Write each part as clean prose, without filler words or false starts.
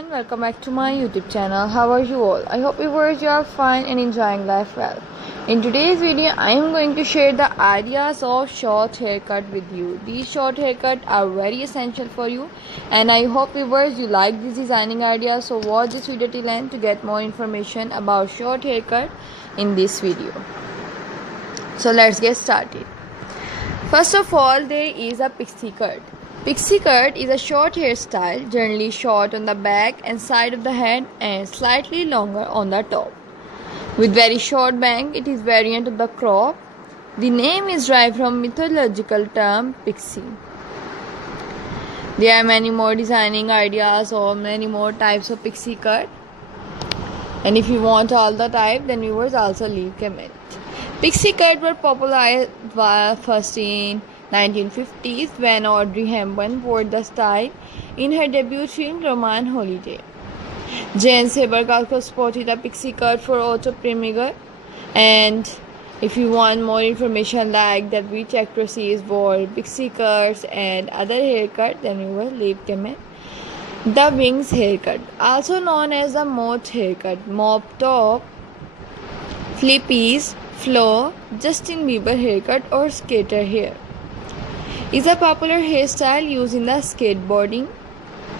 everyone, welcome back to my YouTube channel. How are you all? I hope you are fine and enjoying life well. In today's video, I am going to share the ideas of short haircut with you. These short haircut are very essential for you, and I hope viewers you like these designing ideas. So watch this video till end to get more information about short haircut in this video. So let's get started. First of all, there is a pixie cut. Pixie cut is a short hairstyle, generally short on the back and side of the head and slightly longer on the top. With very short bang, it is variant of the crop. The name is derived from mythological term pixie. There are many more designing ideas or many more types of pixie cut. And if you want all the type, then viewers also leave comment. Pixie cut were popularized first in 1950s when Audrey Hepburn wore the style in her debut film Roman Holiday. Jane Seymour also spotted a pixie cut for Otto Preminger. And if you want more information like that which actresses wore pixie cuts and other haircut, then you will leave comment. The wings haircut, also known as the moth haircut, mop top, flippies, flow, Justin Bieber haircut or skater hair, is a popular hairstyle used in the skateboarding,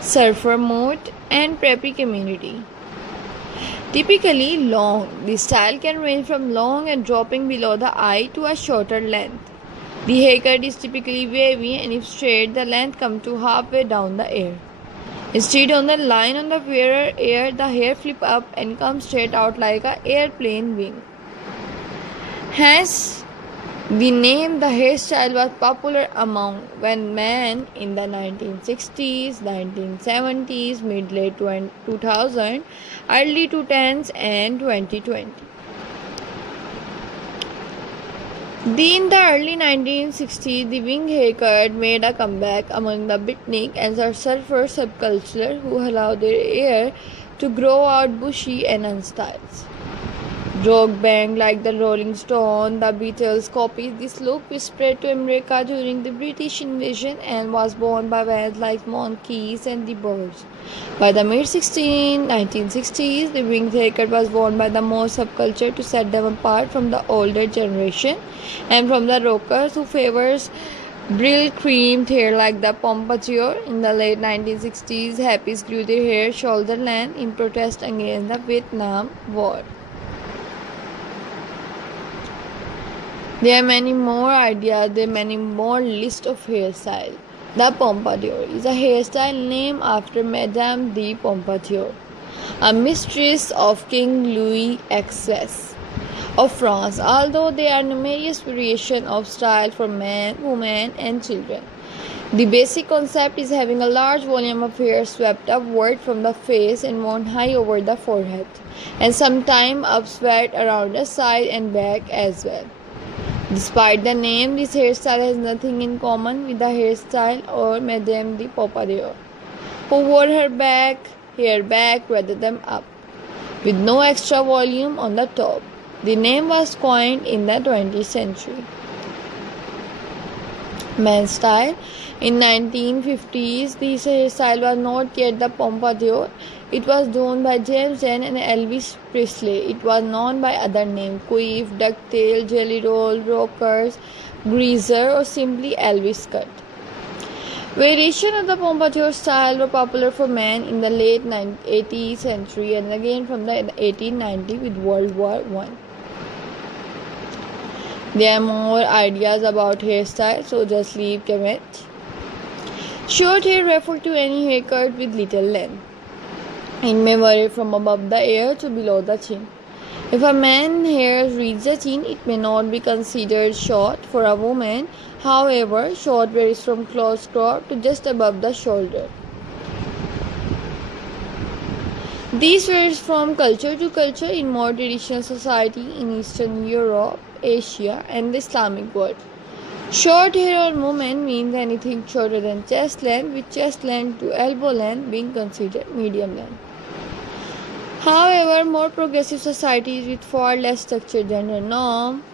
surfer mode and preppy community. Typically long, the style can range from long and dropping below the eye to a shorter length. The haircut is typically wavy, and if straight, the length comes to halfway down the ear. Instead, on the line on the wearer ear, the hair flip up and comes straight out like an airplane wing. Hence, the name the hairstyle was popular among men in the 1960s, 1970s, mid-late 2000, early 2010s and 2020. In the early 1960s, the wing haircut made a comeback among the beatnik and the surfer subculture who allowed their hair to grow out bushy and unstyled. Rock band like the Rolling Stones, the Beatles copied this look, which spread to America during the British invasion and was worn by bands like Monkees and the Byrds. By the mid-1960s, the wing haircut was worn by the more subculture to set them apart from the older generation and from the rockers who favors brill-creamed hair like the pompadour. In the late 1960s, hippies grew their hair shoulder length in protest against the Vietnam War. There are many more ideas, there are many more lists of hairstyles. The pompadour is a hairstyle named after Madame de Pompadour, a mistress of King Louis XVI of France, although there are numerous variations of style for men, women and children. The basic concept is having a large volume of hair swept upward from the face and worn high over the forehead, and sometimes upswept around the side and back as well. Despite the name, this hairstyle has nothing in common with the hairstyle or Madame de Pompadour, who wore her hair back rather than up, with no extra volume on the top. The name was coined in the 20th century. Men's style. In 1950s, this hairstyle was not yet the pompadour. It was done by James Dean and Elvis Presley. It was known by other names: quiff, ducktail, jelly roll, rockers, greaser, or simply Elvis cut. Variations of the pompadour style were popular for men in the late 18th century and again from the 1890s with World War I. There are more ideas about hairstyle, so just leave comment. Short hair refers to any haircut with little length. It may vary from above the ear to below the chin. If a man's hair reaches the chin, it may not be considered short. For a woman, however, short varies from close crop to just above the shoulder. This varies from culture to culture in more traditional society in Eastern Europe, Asia and the Islamic world. Short hair on women means anything shorter than chest length, with chest length to elbow length being considered medium length. However, more progressive societies with far less structured gender norm,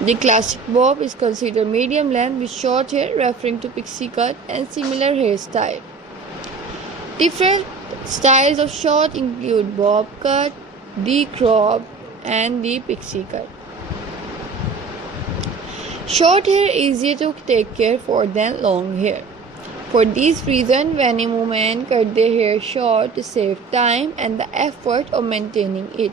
the classic bob is considered medium length with short hair, referring to pixie cut and similar hairstyle. Different Styles of short include bob cut, the crop, and the pixie cut. Short hair is easier to take care for than long hair. For this reason, many women cut their hair short to save time and the effort of maintaining it.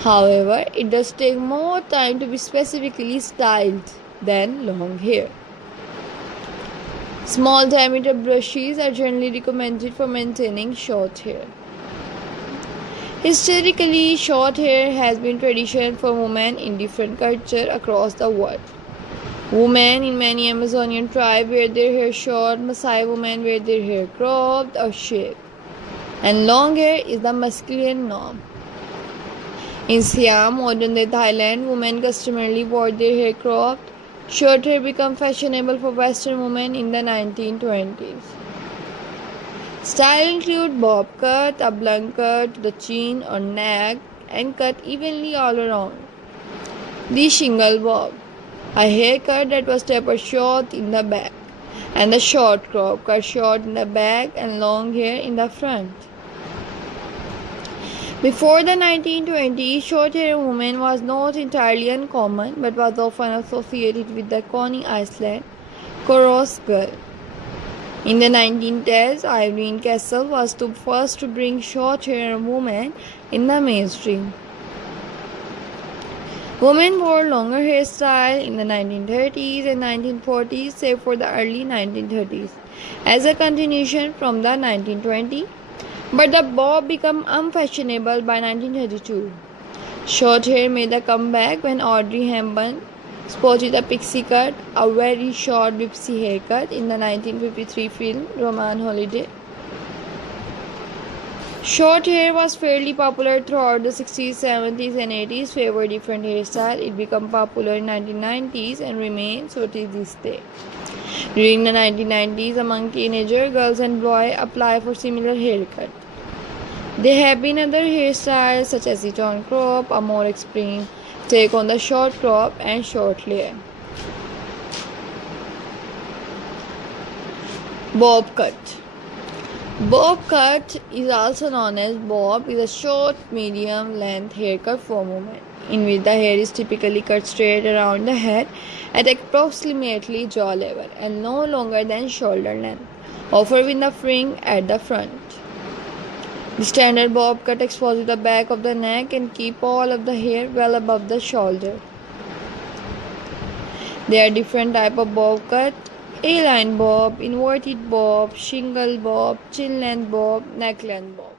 However, it does take more time to be specifically styled than long hair. Small diameter brushes are generally recommended for maintaining short hair. Historically, short hair has been traditional for women in different cultures across the world. Women in many Amazonian tribes wear their hair short, Maasai women wear their hair cropped or shaved, and long hair is the masculine norm. In Siam, modern-day Thailand, women customarily wore their hair cropped. Short hair became fashionable for Western women in the 1920s. Style include bob cut, a blunt cut to the chin or neck, and cut evenly all around. The shingle bob, a haircut that was tapered short in the back, and the short crop, cut short in the back and long hair in the front. Before the 1920s, short-haired women was not entirely uncommon, but was often associated with the Coney Island chorus girl. In the 1910s, Irene Castle was the first to bring short-haired women in the mainstream. Women wore longer hairstyle in the 1930s and 1940s, save for the early 1930s, as a continuation from the 1920s. But the bob became unfashionable by 1932. Short hair made a comeback when Audrey Hepburn sported a pixie cut, a very short whipsy haircut, in the 1953 film Roman Holiday. Short hair was fairly popular throughout the 60s, 70s, and 80s, favored different hairstyles. It became popular in 1990s and remains so to this day. During the 1990s, among teenager girls and boys apply for similar haircut. There have been other hairstyles such as the torn crop, a more extreme take on the short crop and short layer. Bob cut. Bob cut is also known as bob, is a short medium length haircut for women, in which the hair is typically cut straight around the head at approximately jaw level and no longer than shoulder length, often with the fringe at the front. The standard bob cut exposes the back of the neck and keep all of the hair well above the shoulder. There are different types of bob cut: A-line bob, inverted bob, shingle bob, chin length bob, neck length bob.